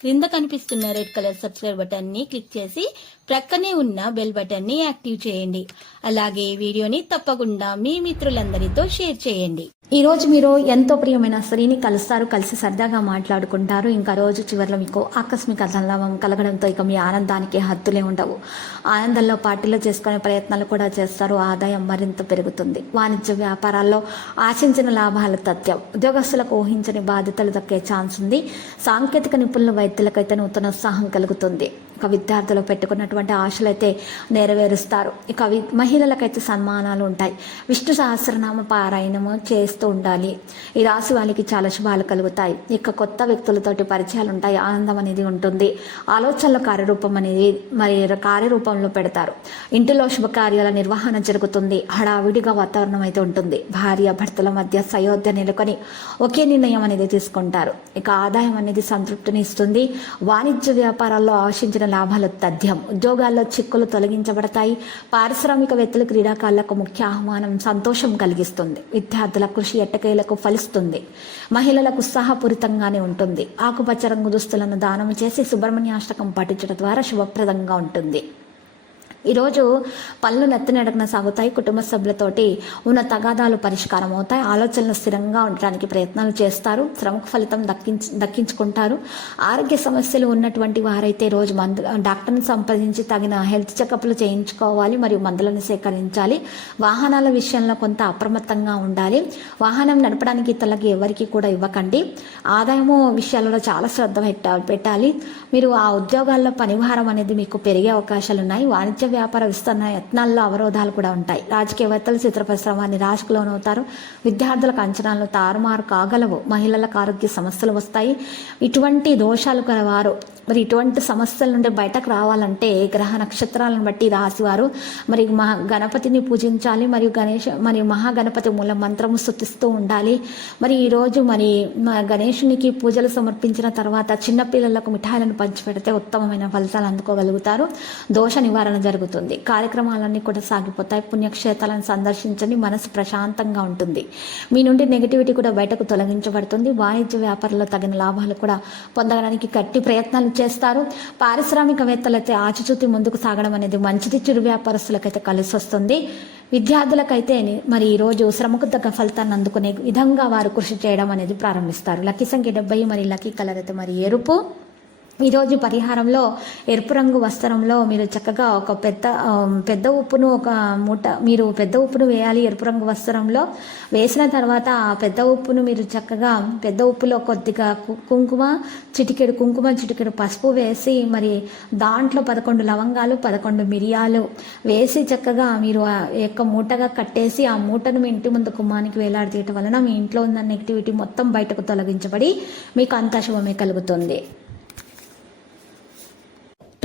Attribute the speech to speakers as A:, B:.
A: క్రింద కనిపిస్తున్న red colour subscribe బటన్ని క్లిక్ చేసి ప్రక్కనే ఉన్న బెల్ బటన్ని యాక్టివ్ చేయండి. అలాగే వీడియోని తప్పకుండా మీ మిత్రులందరితో షేర్ చేయండి. ఈ రోజు మీరు ఎంతో ప్రియమైన స్త్రీని కలుస్తారు. కలిసి సరదాగా మాట్లాడుకుంటారు. ఇంకా రోజు చివరిలో మీకు ఆకస్మిక సంలాభం కలగడంతో ఇక మీ ఆనందానికి హద్దులే ఉండవు. ఆనందంలో పార్టీలు చేసుకునే ప్రయత్నాలు కూడా చేస్తారు. ఆదాయం మరింత పెరుగుతుంది. వాణిజ్య వ్యాపారాల్లో ఆశించిన లాభాలు తథ్యం. ఉద్యోగస్తులకు ఊహించని బాధ్యతలు దక్కే ఛాన్స్ ఉంది. సాంకేతిక నిపుణుల వైద్యులకైతే నూతన ఉత్సాహం కలుగుతుంది. ఇక విద్యార్థులు పెట్టుకున్నటువంటి ఆశలైతే నెరవేరుస్తారు. ఇక వి మహిళలకైతే సన్మానాలు ఉంటాయి. విష్ణు సహస్రనామ పారాయణము చేస్తూ ఉండాలి. ఈ రాశి వాళ్ళకి చాలా శుభాలు కలుగుతాయి. ఇక కొత్త వ్యక్తులతోటి పరిచయాలు ఉంటాయి. ఆనందం అనేది ఉంటుంది. ఆలోచనల కార్యరూపం అనేది మరి కార్యరూపంలో పెడతారు. ఇంటిలో శుభకార్యాల నిర్వహణ జరుగుతుంది. హడావిడిగా వాతావరణం అయితే ఉంటుంది. భార్య భర్తల మధ్య సయోధ్య నెలకొని ఒకే నిర్ణయం అనేది తీసుకుంటారు. ఇక ఆదాయం అనేది సంతృప్తిని ఇస్తుంది. వాణిజ్య వ్యాపారాల్లో ఆశించిన లాభాలు తథ్యం. ఉద్యోగాల్లో చిక్కులు తొలగించబడతాయి. పారిశ్రామికవేత్తలు క్రీడాకారులకు ముఖ్య ఆహ్వానం సంతోషం కలిగిస్తుంది. విద్యార్థుల కృషి ఎట్టకేలకు ఫలిస్తుంది. మహిళలకు ఉత్సాహపూరితంగానే ఉంటుంది. ఆకుపచ్చ రంగు దుస్తులను దానం చేసి సుబ్రహ్మణ్యాష్టకం పఠించడం ద్వారా శుభప్రదంగా ఉంటుంది. ఈరోజు పనులు నెత్తనడకన సాగుతాయి కుటుంబ సభ్యులతోటి ఉన్న తగాదాలు పరిష్కారం అవుతాయి. ఆలోచనలు స్థిరంగా ఉండడానికి ప్రయత్నాలు చేస్తారు. శ్రమకు ఫలితం దక్కించు దక్కించుకుంటారు. ఆరోగ్య సమస్యలు ఉన్నటువంటి వారైతే రోజు మందు డాక్టర్ని సంప్రదించి తగిన హెల్త్ చెకప్లు చేయించుకోవాలి మరియు మందులను సేకరించాలి. వాహనాల విషయంలో కొంత అప్రమత్తంగా ఉండాలి. వాహనం నడపడానికి ఇతరులకి ఎవరికి కూడా ఇవ్వకండి. ఆదాయము విషయాలలో చాలా శ్రద్ధ పెట్ట పెట్టాలి. మీరు ఆ ఉద్యోగాల్లో పనిభారం అనేది మీకు పెరిగే అవకాశాలు ఉన్నాయి వాణిజ్య వ్యాపార విస్తరణ యత్నాల్లో అవరోధాలు కూడా ఉంటాయి. రాజకీయవేత్తలు చిత్ర పరిశ్రమాన్ని నిరాశకు లోనవుతారు విద్యార్థులకు అంచనాలు తారుమారు కాగలవు. మహిళలకు ఆరోగ్య సమస్యలు వస్తాయి. ఇటువంటి దోషాలు కలవారు మరి ఇటువంటి సమస్యల నుండి బయటకు రావాలంటే గ్రహ నక్షత్రాలను బట్టి రాశివారు మరి మహా గణపతిని పూజించాలి మరియు గణేష్ మరి మహాగణపతి మూల మంత్రము స్థుతిస్తూ ఉండాలి. మరి ఈరోజు మరి మా గణేషునికి పూజలు సమర్పించిన తర్వాత చిన్నపిల్లలకు మిఠాయిలను పంచిపెడితే ఉత్తమమైన ఫలితాలు అందుకోగలుగుతారు. దోష నివారణ జరుగుతుంది. కార్యక్రమాలన్నీ కూడా సాగిపోతాయి. పుణ్యక్షేత్రాలను సందర్శించండి. మనసు ప్రశాంతంగా ఉంటుంది. మీ నుండి నెగిటివిటీ కూడా బయటకు తొలగించబడుతుంది. వాణిజ్య వ్యాపారంలో తగిన లాభాలు కూడా పొందడానికి గట్టి ప్రయత్నాలు చేస్తారు. పారిశ్రామికవేత్తలైతే ఆచిచూతి ముందుకు సాగడం అనేది మంచిది. చిరు వ్యాపారస్తులకైతే కలిసి వస్తుంది. విద్యార్థులకైతే మరి ఈరోజు శ్రమకు తగ్గ ఫలితాన్ని అందుకునే విధంగా వారు కృషి చేయడం అనేది ప్రారంభిస్తారు. లక్కీ సంఖ్య డెబ్బై మరి లక్కీ కలర్ అయితే మరి ఎరుపు ఈరోజు పరిహారంలో ఎరుపు రంగు వస్త్రంలో మీరు చక్కగా ఒక పెద్ద పెద్ద ఉప్పును ఒక మూట మీరు పెద్ద ఉప్పును వేయాలి ఎరుపు రంగు వస్త్రంలో. వేసిన తర్వాత ఆ పెద్ద ఉప్పును మీరు చక్కగా పెద్ద ఉప్పులో కొద్దిగా కు- కుంకుమ చిటికెడు కుంకుమ చిటికెడు పసుపు వేసి మరి దాంట్లో పదకొండు లవంగాలు పదకొండు మిరియాలు వేసి చక్కగా మీరు ఆ యొక్క మూటగా కట్టేసి ఆ మూటను మీ ఇంటి ముందు కుమ్మానికి వేలాడదీయటం వలన మీ ఇంట్లో ఉన్న నెగిటివిటీ మొత్తం బయటకు తొలగించబడి మీకు అంతా శుభమే కలుగుతుంది.